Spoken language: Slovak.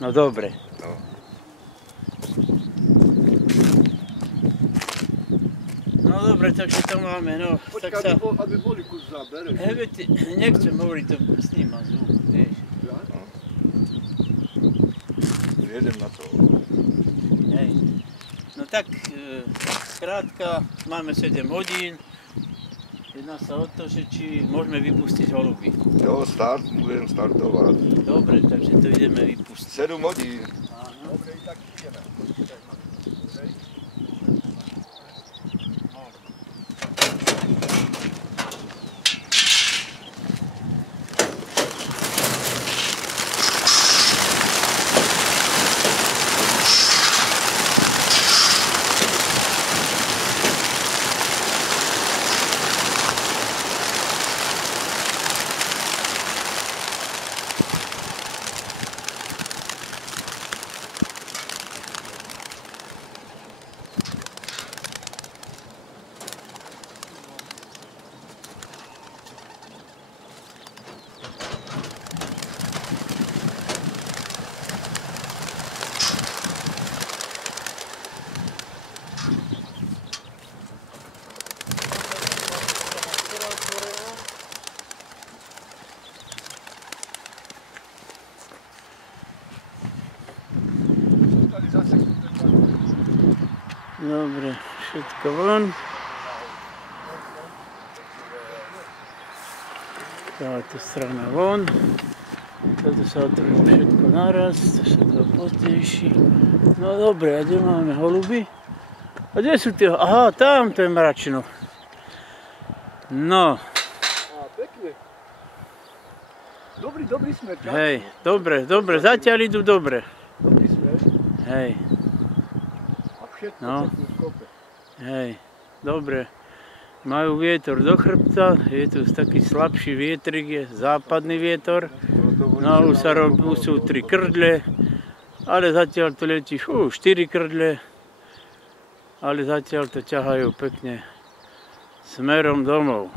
No dobre. No. No dobre, takže to máme, no. Počkaj, Tak sa... aby boli kus zabereš. Nechcem hovoriť, to snímam zvuk, vieš. Jedem na to. Hej. No tak, skrátka, máme 7 hodín. Jedná sa o to, že či môžeme vypustiť holuby. Jo, budem startovať. Dobre, takže to ideme vypustiť. 7 hodín. Áno. Dobre, tak ideme. Dobre, všetko von. Táto strana von. Toto sa otrhlo všetko naraz, to sa to pozdejší. No dobre, a kde máme holuby? A kde sú tie? Aha, tam to je mračno. No. Á, pekne. Dobrý smer, čak? Hej, dobre, zatiaľ idú dobre. Dobrý smer. Hej, A všetko No. sa tu skope. hej, dobre. Majú vietor do chrbta, je tu taký slabší vietrik, je západný vietor. No už sú 3 krdle, ale zatiaľ to letí 4 krdle, ale zatiaľ to ťahajú pekne smerom domov.